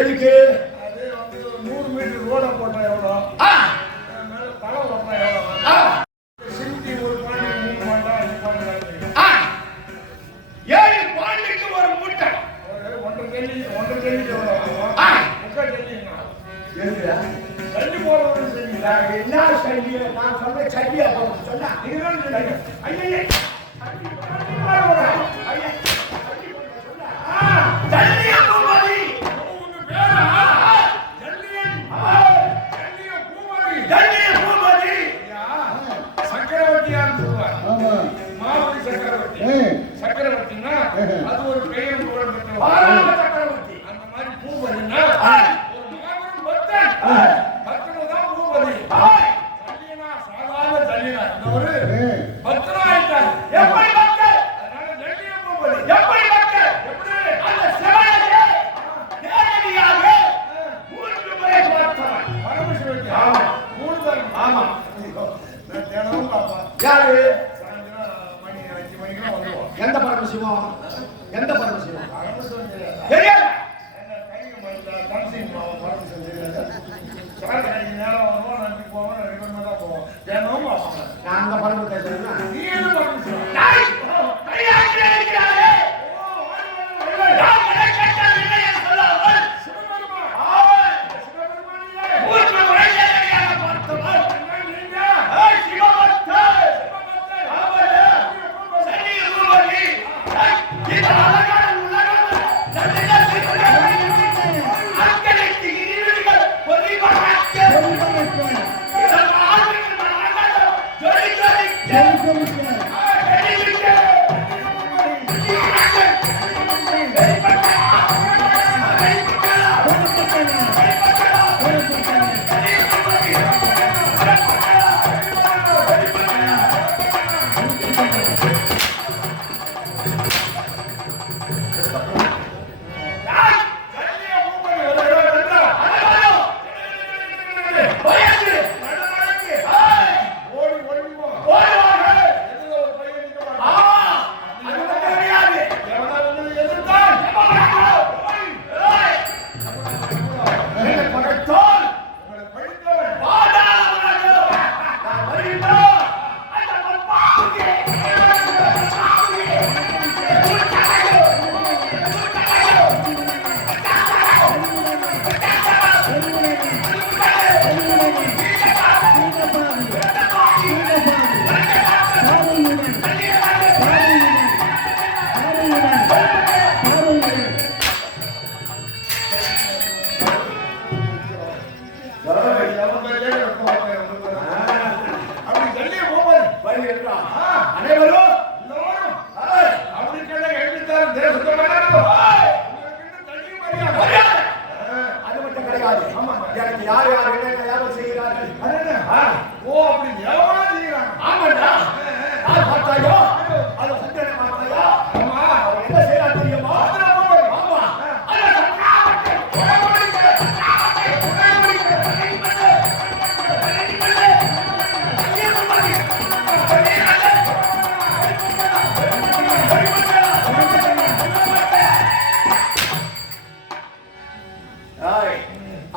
எதுக்கு அது வந்து 100 மீட்டர் ரோட போட்டா எவ்வளோ தலை ஓட்டினா எவ்வளோ சிந்தி ஒரு பாண்டி 3 மாண்டா 5 பாண்டி 7 பாண்டிக்கு ஒரு மூட்டை 1.5 கேஜி எவ்வளோ முக்கால் கேஜி எதுக்குடா சட்டி போடுறது சரிங்களா என்ன சட்டி நான் சொன்ன சட்டியா போடுறது சொன்னா நீங்க ஐயா சக்கரவர்த்தினா அது ஒரு பெயர் சக்கரவர்த்தி அந்த மாதிரி பூபதினா ஒரு மாபெரும் பக்தன் பக்தனுதான் பூபதி ஜல்லியனா சாதாரண ஜல்லியனா ஒரு பக்தனா ஆயிட்டார் எப்படி பக்தன் அதனால ஜல்லிய பூபதி எப்படி பக்தன் எப்படி அந்த சிவனையே நேரடியாக 3 முறை பார்த்தவன் பரமசிவனுக்கு ஆமா 3 தரம் ஆமா நான் தினமும் பார்ப்பேன் யாரு எந்த பரமசிவம் எந்த பரமசிவம் தெரியாது நான் அந்த பரமசிவம்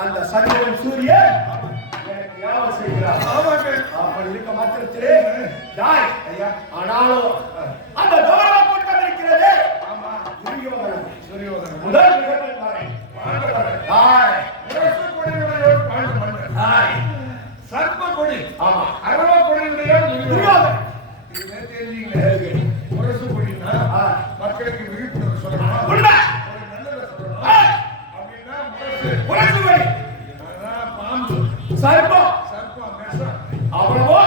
அந்த சந்திரன் சூரியன் எனக்கு யாவ செய்கிறார் அப்படி இருக்க மாத்திரத்திலே தாய் ஐயா ஆனாலும் அந்த கௌரவ கூட்டம் இருக்கிறது ஆமா துரியோதனன் முதல் நிகழ்வு தாய் முரசு கொடியுடைய பாண்டு மன்னன் தாய் சர்ப்ப கொடி ஆமா அரவ கொடியுடைய துரியோதனன் இது தெரியுங்களே முரசு கொடினா மக்களுக்கு விழிப்புணர்வு சொல்லணும் உண்மை ஒரு நல்லத சொல்லணும் அப்படினா முரசு கொடி பாம்பு சர்ப்பம் விஷம் அவ்வளவோ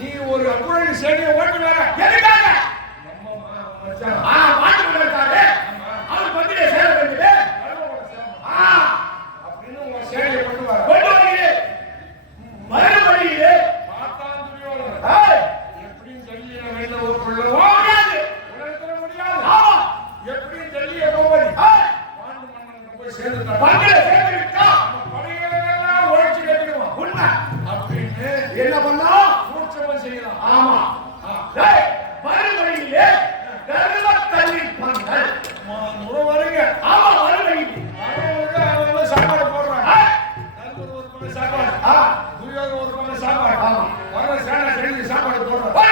நீ ஒரு அப்புறம் சேனையை ஓட்டு வேற எதுக்காக நம்ம மச்சான் மாட்டு வந்திருக்காரு அவர் பந்திலே சேர வேண்டியது அப்படின்னு உன் சேனையை கொண்டு வர மறுபடியிலே பார்த்தான் துரியோதனன் எப்படியும் ஜல்லியை வெளில ஒரு கொள்ளவோ முடியாது உலகத்துல முடியாது ஆமா எப்படியும் ஜல்லியை கோபடி பாண்டு மன்னன் போய் சேர்ந்துட்டான் பந்திலே சேர்ந்து விட்டா படைகளெல்லாம் உழைச்சி கட்டிடுவான் உண்மை அப்படின்னு என்ன பண்ணா சூட்சமம் செய்யலாம் ஆமா மறுபடியிலே கர்வ தண்ணீர் பந்தல் முறை வருங்க ஆமா மறுபடியில் அவன் சாப்பாடு போடுறாங்க ஒரு பக்கம் சாப்பாடு துரியோதனன் ஒரு பக்கம் சாப்பாடு ஆமா வர சேனை செஞ்சு சாப்பாடு போடுறாங்க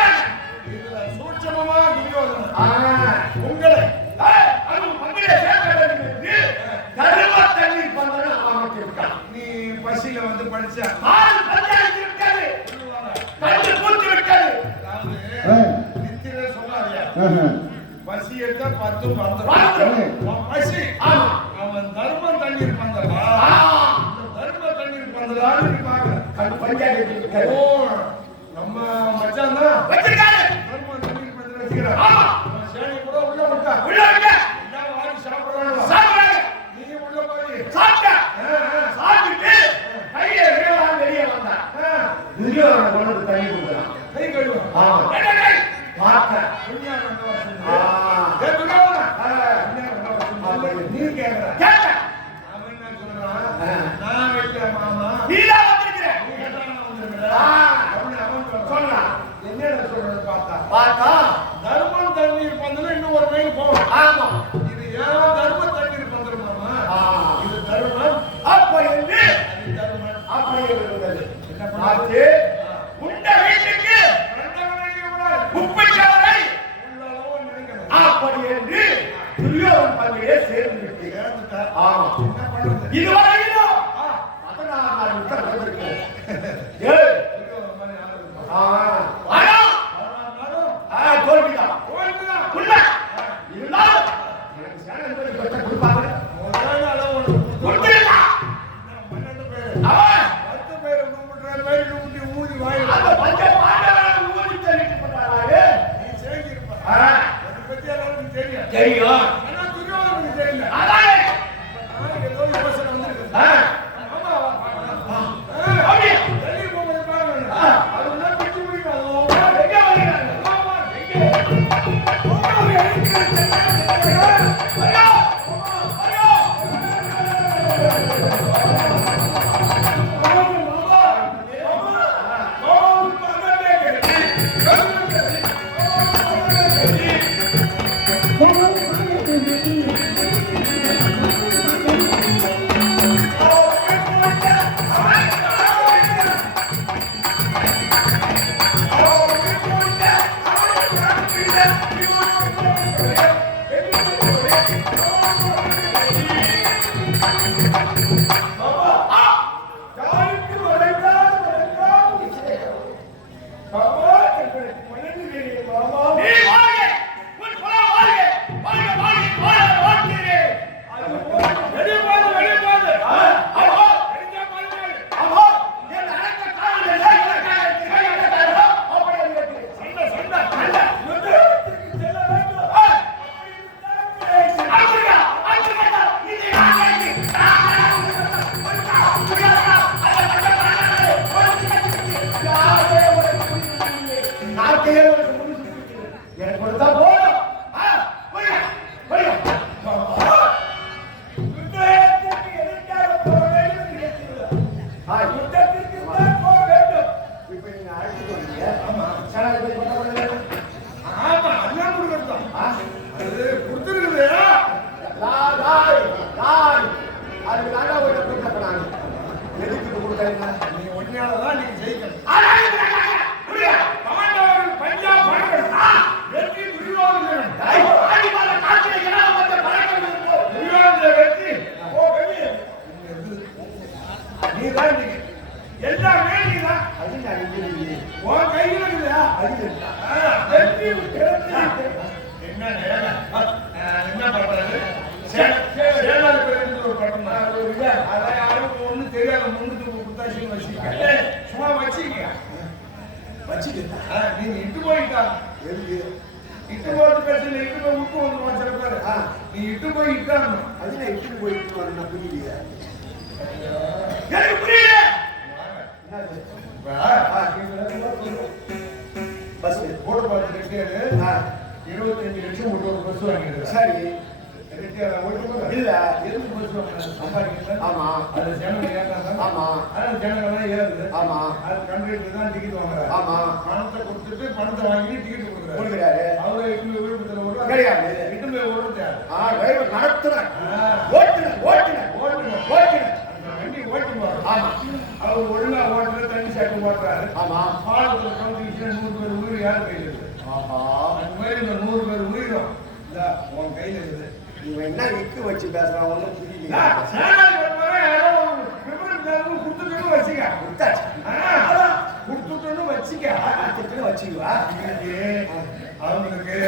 இதுல சூட்சமமா துரியோதனன் உங்களை அது பந்திலே சேர்க்க வேண்டும் என்று கர்வ தண்ணீர் பந்தல் அமைத்திருக்கான் நீ பசியில வந்து படிச்ச ஆள் பஞ்சாயத்து விட்டது கண்டு பூத்து விட்டது நித்திர சொல்லாதியா பசி எடுத்தா 10 பந்தம் பசி அவன் தர்மம் தண்ணீர் பந்தலா தர்ம தண்ணீர் பந்தலான்னு நீ பாக்க பஞ்சாயத்து விட்டது ஓ நம்ம மச்சான் தான் வச்சிருக்காரு தர்மம் தண்ணீர் பந்தல் வச்சுக்கிறான் ஆமா சேனை கூட உள்ள விட்டா உள்ள விட்ட எல்லாம் வாங்கி சாப்பிடுறாங்க சாப்பிடுறாங்க நீ உள்ள போய் சாப்பிட்ட சாப்பிட்டு கையில வெளியே வந்தான் துரியோதனன் கொண்டு தண்ணி கொடுக்குறான் கை கழுவ ஆமா பார்க்க புண்ணியம் ஏ துரியோதனன் புண்ணியம் நீ கேக்குற கேட்ட அவன் என்ன சொல்றான் நான் வைக்கிற மாமா நீதான் வந்திருக்கிற நீ எல்லாம் வந்திருக்கிற அப்படின்னு அவன் சொன்னான் என்னடா சொல்றது பார்த்தா தர்மம் தண்ணீர் பந்தலும் இன்னும் ஒரு மைல் போகும் ஆமா இது ஏன் தர்ம தண்ணீர் பந்தல் மாமா இது தர்மம் அப்ப என்று அது தர்மம் அப்படியே இருந்தது என்ன பண்ணாரு? பார்த்து உண்ட வீட்டுக்கு ரெண்டவனை நினைக்கக்கூடாது. உப்பிட்டவரை உள்ளளவு நினைக்கணும். அப்படி என்று துரியோதனன் பந்திலே சேர்ந்து விட்டு சேர்ந்துட்டார். ஆமா என்ன பண்றது? இதுவரையிலும் ஆ, 16 நாள் யுத்தம் நடந்திருக்கு ஏய் துரியோதனன் மாதிரி ஆளு இருப்பான். ஆனா 16 நாளும் தோல்விதான் கோயிலுக்குதான். உண்மை இருந்தாலும் எனக்கு சேனை என்பது பெற்ற கொடுப்பாங்க முதல் நாள் அவனுக்கு கொடுத்து கொடுத்துருக்கா இன்னும் 12 பேரு. அவன் 10 பேரு கும்பிடுற மாதிரி கும்பிட்டு ஊதி வாயில அந்த பஞ்ச பாண்டவர்கள் ஊறி தள்ளிக்கப்பட்டாரு நீ சேர்ந்திருப்ப. ஆ. அதை பத்தி எல்லாருக்கும் தெரியும். தெரியும் ஆனா துரியோதனனுக்கு தெரியல. அதானே நான் ஏதோ யோசனை வந்திருக்கு. ஆ. ஆமா, பார்க்கலாம். அப்படியே. வெளியே போகும்போது பாருங்க. ஆ. அது உள்ள பிடிச்சு பிடிக்கும். அது எங்க வருகிறாங்க ஆமா, எங்க? நீ வாழ்க உன் குலம் வாழ்க வாழ்க வாழ்க வாழ்க வாழ்கிறே வெளியே போகுது, வெளியே போகுது. ஆமா வெளியே போகுது. ஆமா என் அழக காரணம் அப்படியே இருக்கு சண்டை, சண்டை. சண்டை. யுத்தத்துக்கு செல்ல வேண்டும். அழுகுறா அழுகுறா இது நாளைக்கு நாட்களே உனக்கு முடிச்சு எனக்கு கொடுத்தா போதும் போய்யா போய்யா யுத்தத்துக்கு எதிர்க்காக போக வேண்டும் யுத்தத்திற்கு தான் போக வேண்டும் இப்ப நீங்க அழைச்சிட்டு வந்தீங்க ஆமா சனாதிபதி பண்ண ஆமா, அதான் கொடுக்கறதுதான். அது கொடுத்திருக்குது. அதுக்கு தாண்டா ஒரு கொடுக்கப்படாது எதுக்கு கொடுக்கறீங்க நீ ஒன்னையாலதான் நீங்க ஜெயிக்கணும். புரியா பாண்டவர்கள் பஞ்சாப் படைகள். வெற்றி துரியோதனன். துரியோதன வெற்றி. ஓ, வெளியே. நீதான் நீங்க. எல்லாமே நீதான். உன் கையில இருக்குதா? வெற்றி என்ன என்ன பண்றாரு? சேனாதிபதி ஒரு பட்டம் தான். அதான் யாரும் ஒண்ணும் தெரியாத முன்னுக்கு புத்தாட்சின்னு வச்சுக்க. சும்மா வச்சுக்க. வச்சுக்கிட்டா நீங்க இட்டு போயிட்டா எதுக்கு இட்டு போறது பிரச்சனை இட்டு போய் விட்டு வந்துருவான் சில பேர் நீ இட்டு போய் இட்டாங்க அது நான் இட்டு போயிட்டு வரேன் புரியலையே எனக்கு புரியல பஸ் போட பார்த்து ரெட்டியாரு 25 லட்சம் ஒரு பஸ் வாங்கிடுறேன் சரி இல்ல எதுக்கு பஸ் சம்பாதிக்கிறேன் ஆமா அது ஜனங்க ஏறாங்க ஆமா அதனால ஜனங்கள்லாம் ஏறுது ஆமா அது கண்டக்டர் தான் டிக்கெட் வாங்குறாரு ஆமா பணத்தை கொடுத்துட்டு பணத்தை வாங்கி டிக்கெட் கொடுக்குறாரு அவரு இட்டு விழுப்புரத்துல ஒரு கிடையாது இட்டு போய் ஓடுறாரு டிரைவர் நடத்துறார் ஓட்டுனர் வண்டி ஓட்டுவார் ஆமா அவர் ஒழுங்கா ஓட்டுற தண்ணி சாப்பிட்டு ஓட்டுறாரு ஆமா பாலத்துல கவுண்டிஷன் 100 பேர் உயிர் யார் கையில் இருக்கு அந்த மாதிரி இந்த 100 பேர் உயிரும் இந்த உன் கையில இருக்குது இவன் என்ன இக்கு வச்சு பேசுறான் ஒன்றும் புரியல கொடுத்துட்டு வச்சுக்க கொடுத்துட்டு வச்சுக்குவா அவங்களுக்கு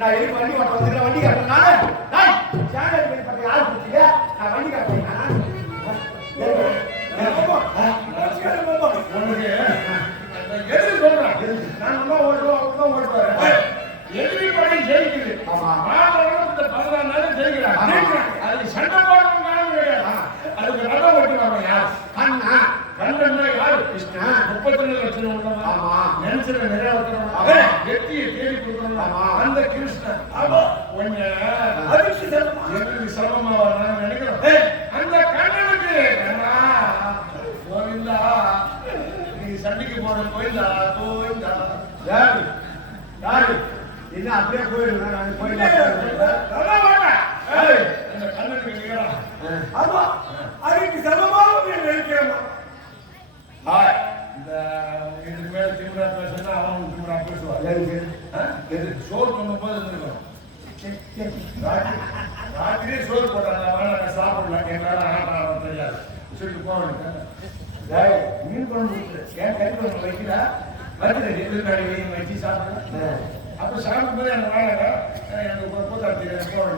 நான் எதுக்கு வண்டி ஓட்ட வந்துக்கிறேன் வண்டி காட்டுறேன் நான் சேனல் போய் பார்த்து யார் கொடுத்தீங்க நான் வண்டி காட்டுறேன் எதிரி சொல்றேன் நான் ஓட்டுவாரு எதிரி படை ஜெயிக்குது இந்த 14 நாள் ஜெயிக்கிறான் அது சண்டை போடுறவங்க கிடையாது அதுக்கு ரதம் ஓட்டுவாங்க யார் கண்ணன்னா யாரு கிருஷ்ணா 32 லட்சம் உள்ளவன் நினைச்சத நிறைவேற்றணும் வெற்றியை தேடி கொடுக்கணும் அந்த கிருஷ்ணன் எங்களுக்கு சிரமமா நான் நினைக்கிறேன் அந்த கண்ணனுக்கு கோவிந்தா நீ சண்டைக்கு போற கோயிந்தா கோவிந்தா யாரு யாரு என்ன அப்படியே போயிடுவேன் நான் போயிடலாம் அந்த கண்ணனுக்கு நிகழா ஆமா அதுக்கு சமமாக நினைக்கிறேன் இந்த இதுக்கு மேல திமுறா பேசுனா அவன் திமுறா பேசுவான் சோறு சொன்னும் போது இருந்திருக்கோம் ராத்திரியே சோறு போட்டாங்க சாப்பிடல எங்களால ஆட்டம் தெரியாது சொல்லிட்டு போக மீன் குழம்பு ஏன் கறி குழம்பு வைக்கிறா வச்சுட்டு எதிர்காடி வெயில் வச்சு சாப்பிடுறேன் அப்ப சாப்பிடும் போது எனக்கு வாழ எனக்கு கூத்தாடுத்து போக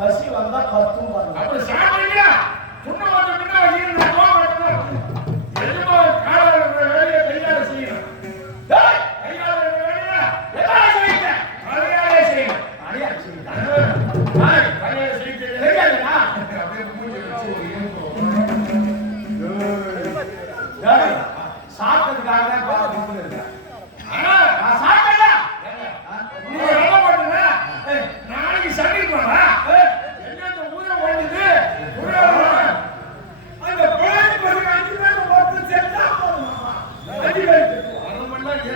பசி வந்தா பத்தும் அப்படி சாப்பிடுங்க சுண்ண வந்து முன்னா வச்சுக்கணும் எதுமோ கால வேலையை கையால செய்யணும் கையால வேலையா எல்லாம் செய்யுங்க அடையாளே செய்யணும் அடையாள செய்யுங்க அடையாள செய்யுங்க தெரியாதுண்ணா அப்படியே மூஞ்சி வச்சு சாப்பிட்டதுக்காக தான் பாத்து இருக்கேன் நான் சாப்பிடல நீ என்ன பண்ணுங்க நாளைக்கு சண்டைக்கு போனா என்ன ஊரை ஓடுது அந்த பேருக்கு பசங்க 5 பேர் ஒருத்தர் செத்தா 5 பேர் 1 மணி நேரம்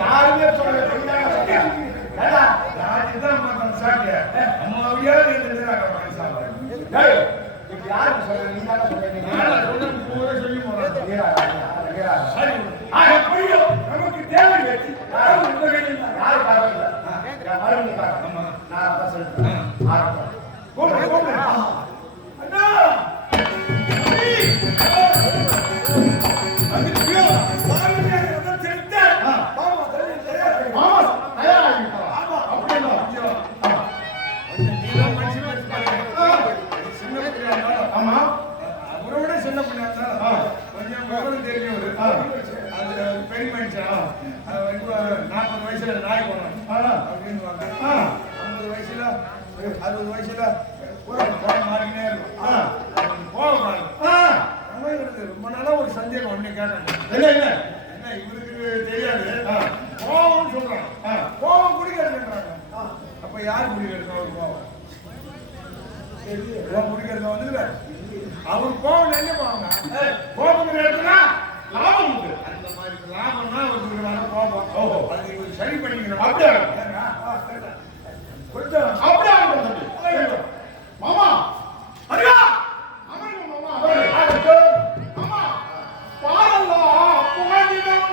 யாருமே சொல்ல ராஜிதான் மத்தம் சாப்பிட்டு அம்மா வழியாவது எழுதுறாங்க சாப்பிடுறேன் யாருக்கு சொல்ல நீ தானே சொல்றீங்க நான் சொல்றேன் பூரா சொல்லி போறேன் சரி நமக்கு தேவை வெற்றி யாரு காரணம் மறுபடியும் காரணம் நான் அதான் சொல்றேன் அண்ணா அவரோட சின்ன பண்ணா கொஞ்சம் விவரம் தெரிஞ்சவர் அது பெரிய மனுஷன் 40 வயசுல நாய் போனோம் அப்படின்னு 50 வயசுல 60 வயசுல மாறினே இருக்கும் ரொம்ப நாளா ஒரு சந்தேகம் ஒண்ணு கேட்டேன் என்ன இவருக்கு தெரியாது கோவம் சொல்றான் கோவம் குடிக்கிறதுன்றாங்க அப்ப யார் குடிக்கிறது அவர் கோவம் குடிக்கிறத வந்து அவர் கோவம் என்ன போவாங்க கோபம் எடுத்துனா லாபம் உண்டு அந்த மாதிரி லாபம்னா அவருக்கு வர கோபம் அது இவர் சரி பண்ணிக்கணும் அப்படியே கொஞ்சம் அப்படியே மாமா அரியா அமருங்க மாமா மாமா பாரல்லா புகழிடம்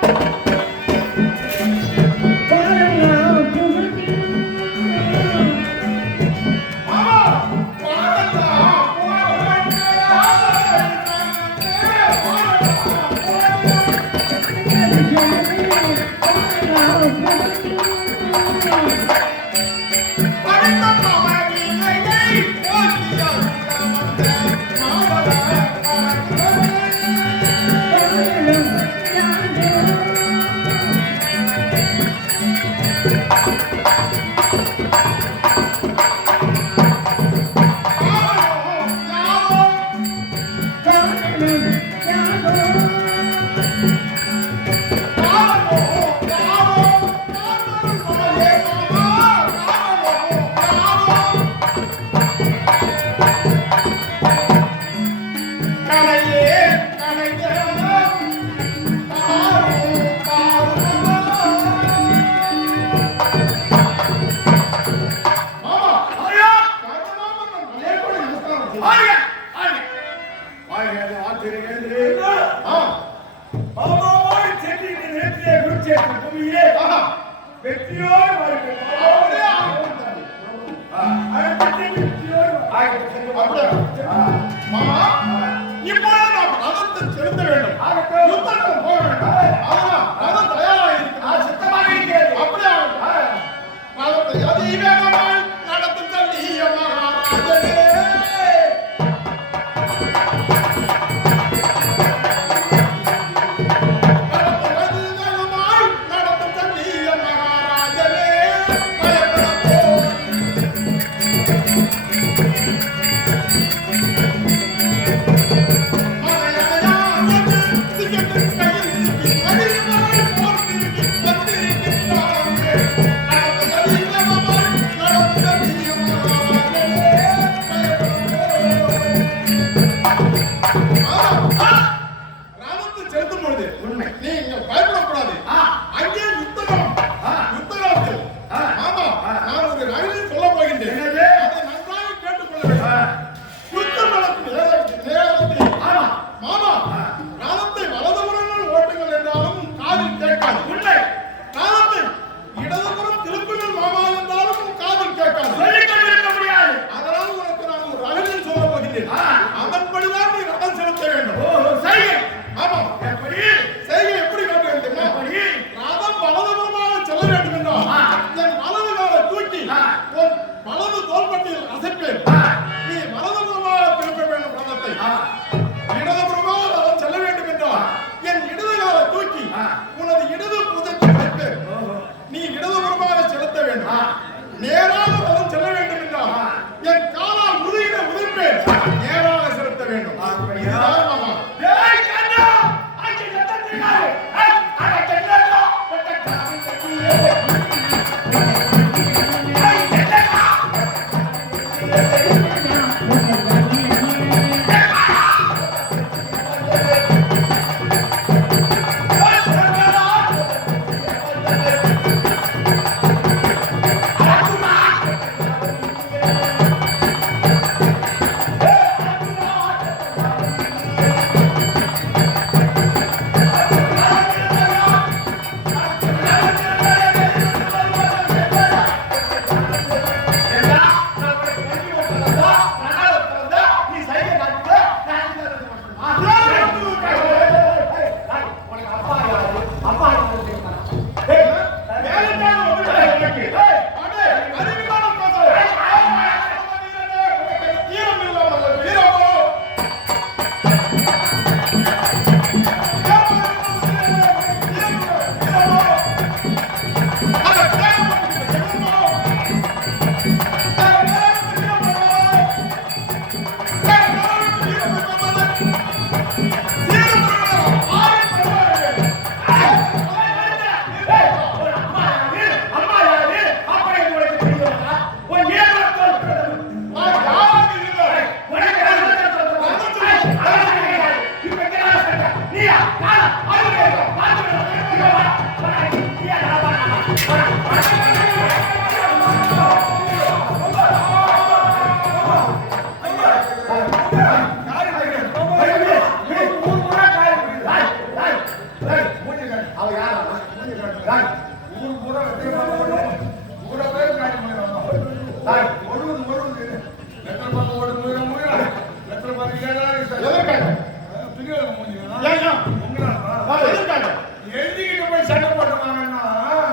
எழுதிக்கிட்டு போய் சண்டை போட்டுவாங்கன்னா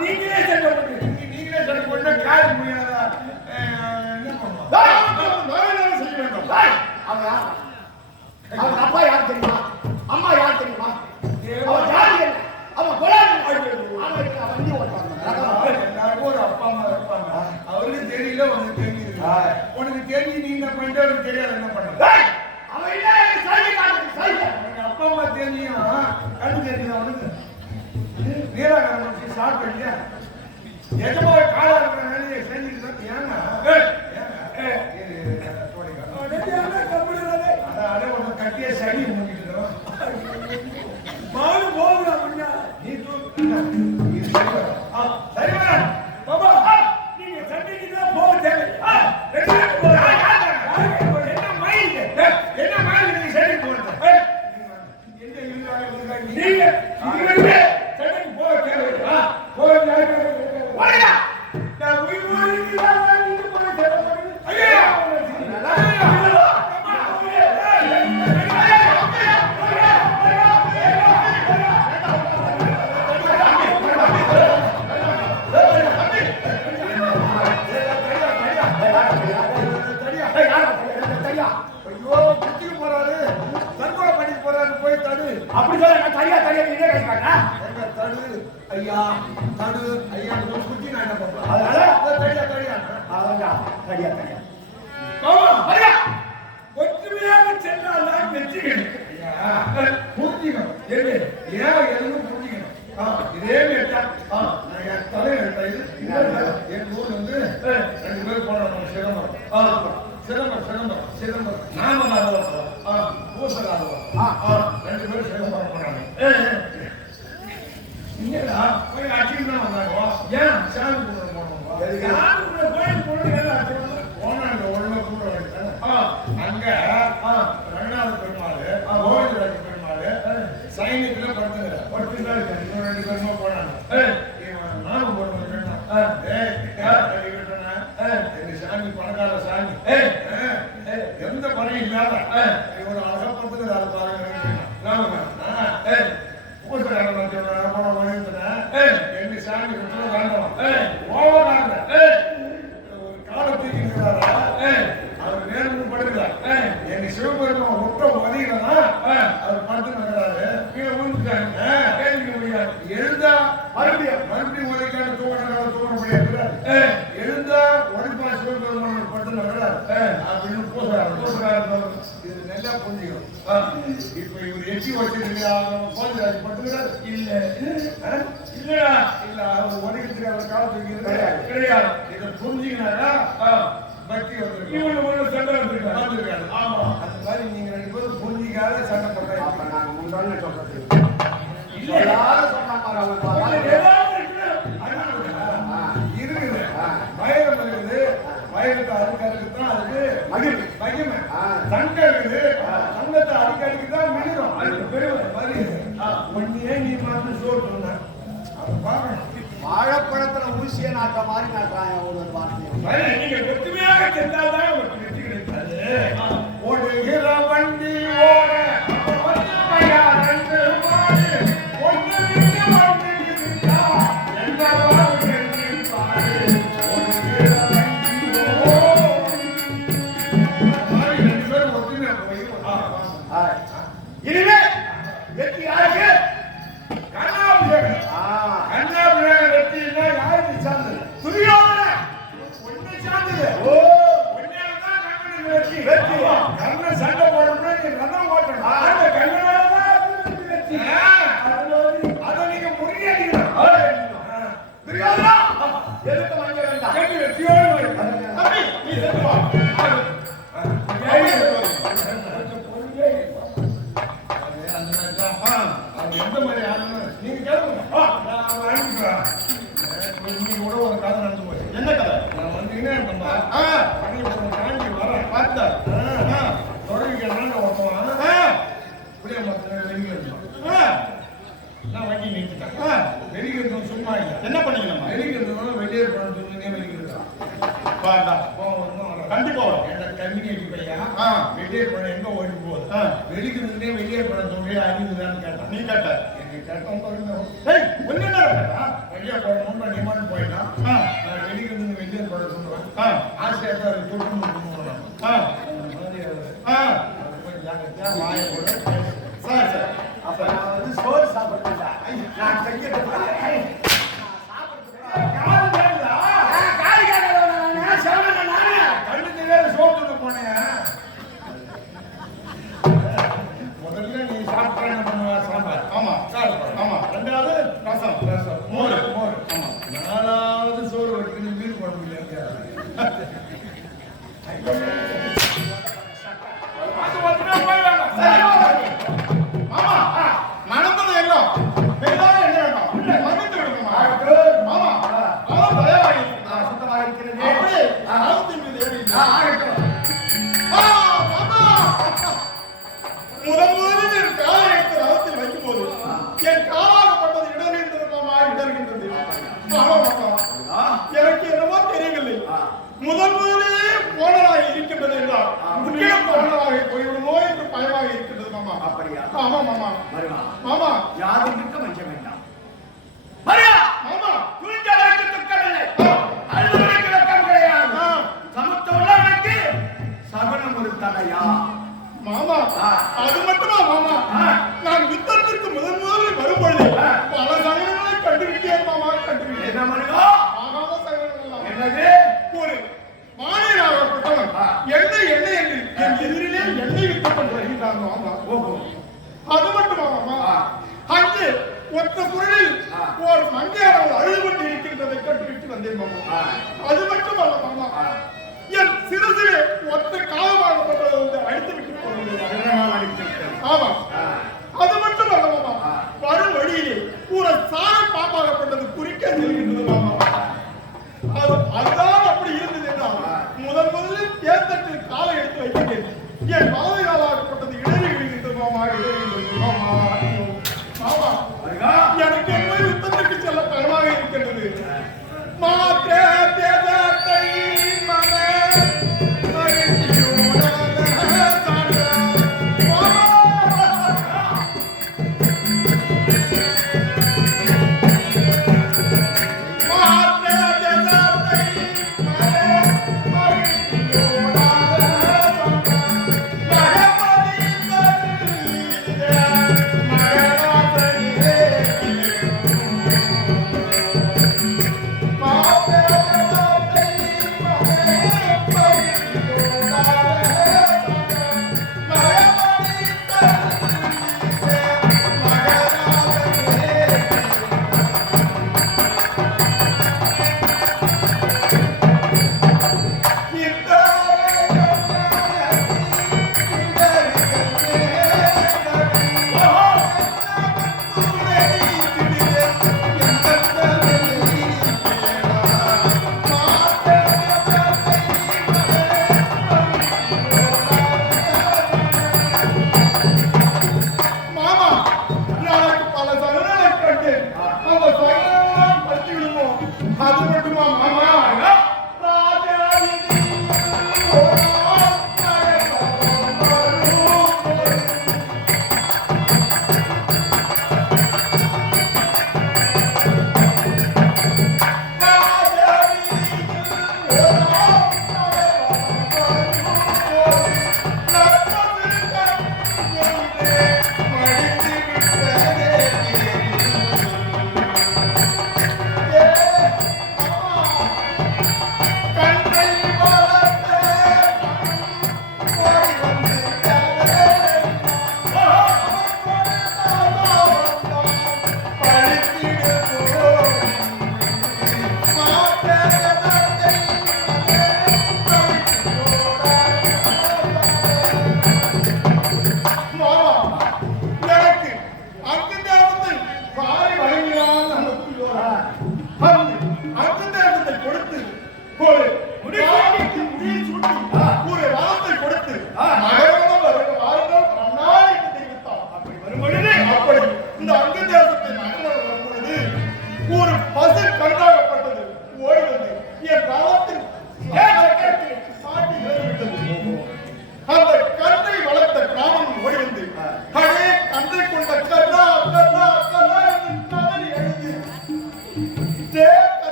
நீங்க பண்ணிட்டு அவருக்கு தெரியாது என்ன பண்ண. அவன் இல்ல சைடு காட்டு சைடு. உங்க அப்பா அம்மா தெரியும் கண்ணு தெரியும் அவனுக்கு. நீராகரம் சாப்பிட்டு இல்லையா எஜமா காலா இருக்கிற வேலையை செஞ்சுட்டு ஏங்க அதே ஒன்று கட்டிய சளி மூங்கிட்டு மாடு போகுது அப்படின்னா நீ சரி பாபா நீங்க சண்டைக்கு தான் போக தேவை. என்ன மயில் என்ன மயில் நீ சரி போடுற நீங்க சண்டைக்கு போக தேவை. போறீங்க நான் உயிர் வாழ்றீங்களா நீங்க போக தேவை. ஐயா அப்படி சொல்ல நான் தரியா தரியா நீங்க கேட்காதா எங்க தடு ஐயா தடு ஐயா குத்தி நான் என்ன பண்றேன் அதனால தடியா தடியா அவங்கா தரியா தரியா பாபா வரியா ஒற்றுமையாக சென்றால் தான் வெற்றி கிடைக்கும். ஐயா புரிஞ்சிக்கணும் ஏன் எதுவும் புரிஞ்சிக்கணும் இதே மேட்டா நான் என் தலைவர் என் ஊர் வந்து 2 பேர் போனோம் சிதம்பரம் நாம பூசலாதவரம் 2 பேர் சிதம்பரம் போனாங்க. இல்லடா போய் அடிச்சுட்டு தான் வந்தாங்க. ஏன் சாமி கும்பிட போனோம் யாரு கூட கோயில் போறது போனாங்க ஒழுங்கா கும்பிட வேண்டியது. அங்க ரங்கநாத பெருமாள் கோவிந்தராஜ பெருமாள் சைனியத்துல படுத்துக்கிறார். இன்னும் 2 பேருமா போனாங்க. நானும் போடுவேன் எங்க சாமி பணக்கார சாமி எந்த பணம் இல்லாத இவரு அழகா படுத்துக்கிறாரு பாருங்க. எங்க சாமி வேண்டாம் ஓவராங்க ஒரு காலை தூக்கிக்கிறாரா அவர் வேணும் படுக்கிறார். எங்க சிவபெருமான் ஒட்ட உதவினா அவர் படுத்து நகராரு கீழே விழுந்துட்டாங்க. கேள்விக்க முடியாது. எழுந்தா மறுபடியும் உதவிக்கான தூக்க முடியாது. எழுந்தா உடைப்பா சிவபெருமான் படுத்து நகராரு அப்படின்னு போகிறாரு. இது நல்லா புரிஞ்சுக்கணும். இப்ப இவர் எட்டி வச்சிருக்கா கோவிந்தராஜ் படுத்துக்கிறாரு இல்ல இல்லடா இல்ல அவர் உதவிக்கு அவர் காலை தூக்கி கிடையாது. இதை புரிஞ்சுக்கினாரா பக்தி வந்து சண்டை வந்துருக்காரு. ஆமா அந்த மாதிரி நீங்க 2 பேரும் புரிஞ்சிக்காத சண்டை போட்டா நாங்க முன்னாடி சொல்றது இல்ல யாரும் சொன்னாங்க இருக்குது பயகம் இருக்குது. பயகத்தை அதுக்கு தான் அதுக்கு மகிமை சண்டை இருக்குது. சங்கத்தை அடிக்கடிக்கு தான் மினிரும் அதுக்கு பெருமை மாதிரி ஒன்னியே நீ பார்த்து சோறு அதை பார்க்கணும். வாழைப்பழத்துல ஊசிய நாட்ட மாதிரி நாட்டுறாங்க ஒரு வார்த்தை. நீங்க ஒற்றுமையாக சென்றால்தான் உங்களுக்கு வெற்றி கிடைக்காது. ஓடுகிற வண்டி ஓட ஒற்றுமையா 2 மாடு ஒன்று விட்டு வண்டி இருக்கா எந்த வாழ்வு பாரு. ஓடுகிற வண்டி ஓட 2 பேரும் ஒற்றுமையா போய் இனிமே வெற்றி யாருக்கு? கண்ணாபிஷேகம். கண்ணாபிஷேகம் வெற்றினா யாருக்கு சார்ந்தது? துரியோதனன் ஒண்ணு சார்ந்தது. ஓ ஒண்ணேதான் கண்ணனுக்கு வெற்றி. கண்ணன் சண்டை போடணும்னா நீ ரதம் ஓட்டணும். அந்த கண்ணனாலதான் வெற்றி. அதை நீங்க முறியடிக்கணும். துரியோதனா எதுக்கு வாங்க வேண்டாம். கேட்டு வெற்றியோடு வரும். தம்பி நீ செத்து வா. அந்த மாதிரி தான் அது எந்த மாதிரி ஆளுன்னு நீங்க கேளுங்க. நான் அனுப்பிக்கிறேன். இன்னைக்கு கூட ஒரு கதை நடந்து போய் என்ன கதை? நான் வந்தீங்கன்னா நம்ம தாண்டி வரேன் பார்த்தா தொடர்பிக்கிறான் ஒருத்தவன் இப்படியே மற்ற வெளியே நான் வண்டி நிறுத்திட்டேன். வெளியே சும்மா இல்லை. என்ன பண்ணிக்கலாம்? வெளியே வெளியே போன சொன்னீங்க வெளியே கண்டிப்பா கம்யூனிட்டி பையா வெளியே போன எங்க ஓடி போகுது வெளிக்கிறதுனே வெளியே போன தொழில் அறிவுதான்னு கேட்டான். நீ கேட்ட எங்க கேட்டோம் பாருங்க. ஒன்னு வெளியே போகணும்னு டிமாண்ட் போயிட்டான். நான் வெளிக்கிறதுன்னு வெளியே போட சொல்லுவேன். ஆசையாக வாயை கூட சார் சார் அப்ப நான் வந்து சோறு சாப்பிடுறேன். நான் கண்ணுக்கு சோத்துட்டு போனேன். எனக்கு என்னவோ தெரியவில்லை. முதலிலே போனதாக இருக்கின்றது என்றால் முக்கியம் போனதாக போய்விடுமோ என்று பயமாக இருக்கின்றது மாமா. அப்படியா? ஆமா மாமா. வருவா மாமா யாரும் இருக்க மஞ்ச வேண்டாம். வருவா மாமா துணிச்சலுக்கு துக்கமில்லை, அழுவதற்கு வெட்கம் கிடையாது. சமத்த உள்ளவனுக்கு சகனம் ஒரு தடையா? மாமா அது மட்டுமா மாமா? நான் யுத்தத்திற்கு முதலில் வரும்பொழுது பல சகனங்களை கண்டுவிட்டேன் மாமா. கண்டுவிட்டேன். என்ன மருகா? ஆகாத சகனங்கள். என்னது? ஒரு மாநிலப்பட்டவன் எண்ணெய் எண்ணெய் என்று என் எதிரிலே எண்ணெய் யுத்தம் பண்ணி வருகிறான் மாமா. ஓஹோ, அது மட்டுமா மாமா? அங்கே ஒற்ற குரலில் ஒரு மங்கையாளர் அழுது கொண்டு இருக்கின்றதை கண்டுவிட்டு வந்தேன் மாமா. அது மட்டுமல்ல மாமா, என் சிறுசிலே ஒற்ற காலமாகப்பட்டதை வந்து அழைத்து விட்டு போனது. ஆமா, அது மட்டும் அல்ல மாமா, வரும் வழியிலே ஒரு சார பாப்பாகப்பட்டது குறிக்க செல்கின்றது மாமா. அதுதான் அப்படி இருந்தது என்றால் முதலில் தேர்தட்டில் காலை எடுத்து வைக்கிறேன். என் பாதையாளாகப்பட்டது இடறி விழுகின்றது மாமா. மாமா எனக்கு என்ன யுத்தத்திற்கு செல்ல பயமாக இருக்கின்றது. மாற்ற தேசத்தை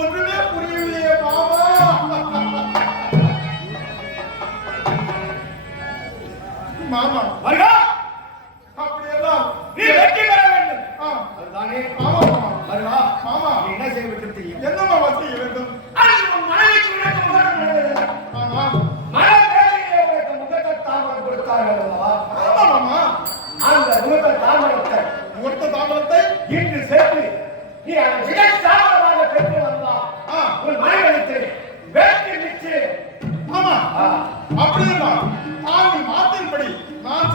ஒன்றுமே புரியவில்லையே மாமா. மாமா வருகா, அப்படியெல்லாம் நீ வெற்றி பெற வேண்டும். அதுதானே. ஆமா மாமா. வருகா, மாமா நீ என்ன செய்ய வேண்டும் தெரியும்? என்ன மாமா செய்ய வேண்டும்? அது உன் மனைவிக்கு விளக்கம் வேண்டும். ஆமா, மனவேலையிலே உனக்கு முகத்தை தாமரம் கொடுத்தார்கள் அல்லவா? ஆமா மாமா. அந்த முகத்தை தாமரத்தை முகூர்த்த தாமரத்தை இன்று சேர்த்து நீ அந்த மிக தாமரமாக பெற்று வந்தா உன் மனைவிக்கு வெற்றி நிச்சயம். ஆமா. அப்படின்னா தாங்கள் மாத்தின்படி நான்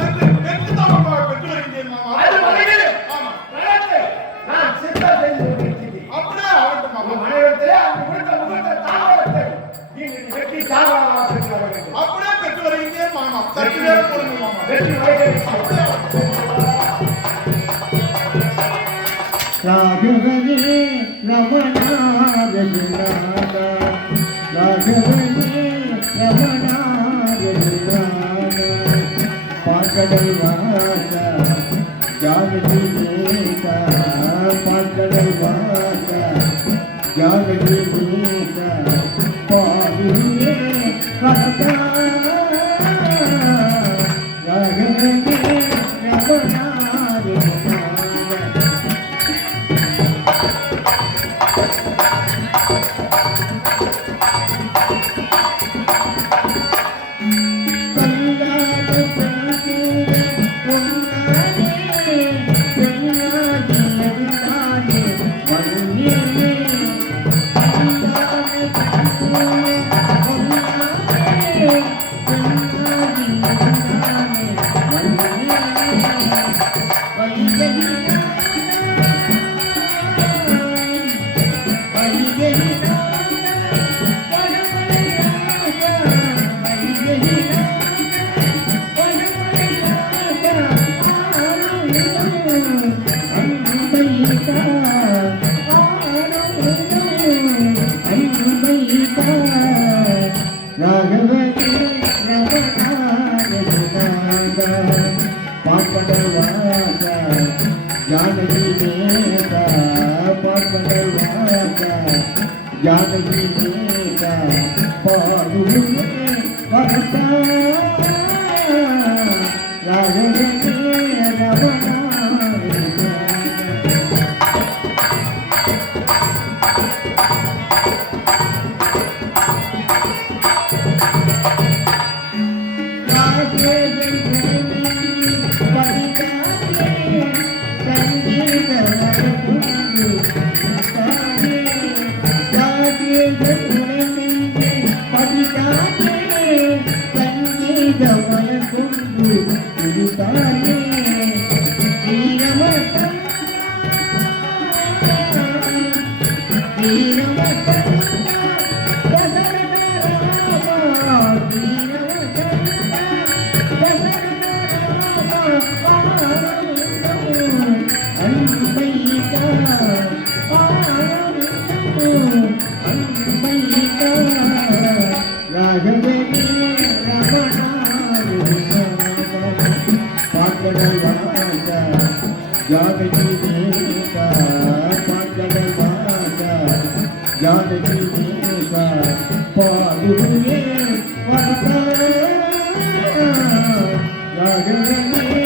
ராகவனே ரமணாரா பாக்கடல் வாசா ஜானகி நேதா பாக்கடல் வாசா ஜானகி நேதா பாடுவே வரதா ராகவனே ரமணாரா जानकी नेता पार्वती वाचा जानकी नेता पारुवे वरसा राघवे रमणा जानकी नेता पार्वती वाचा जानकी नेता पारुवे वरसा राघवे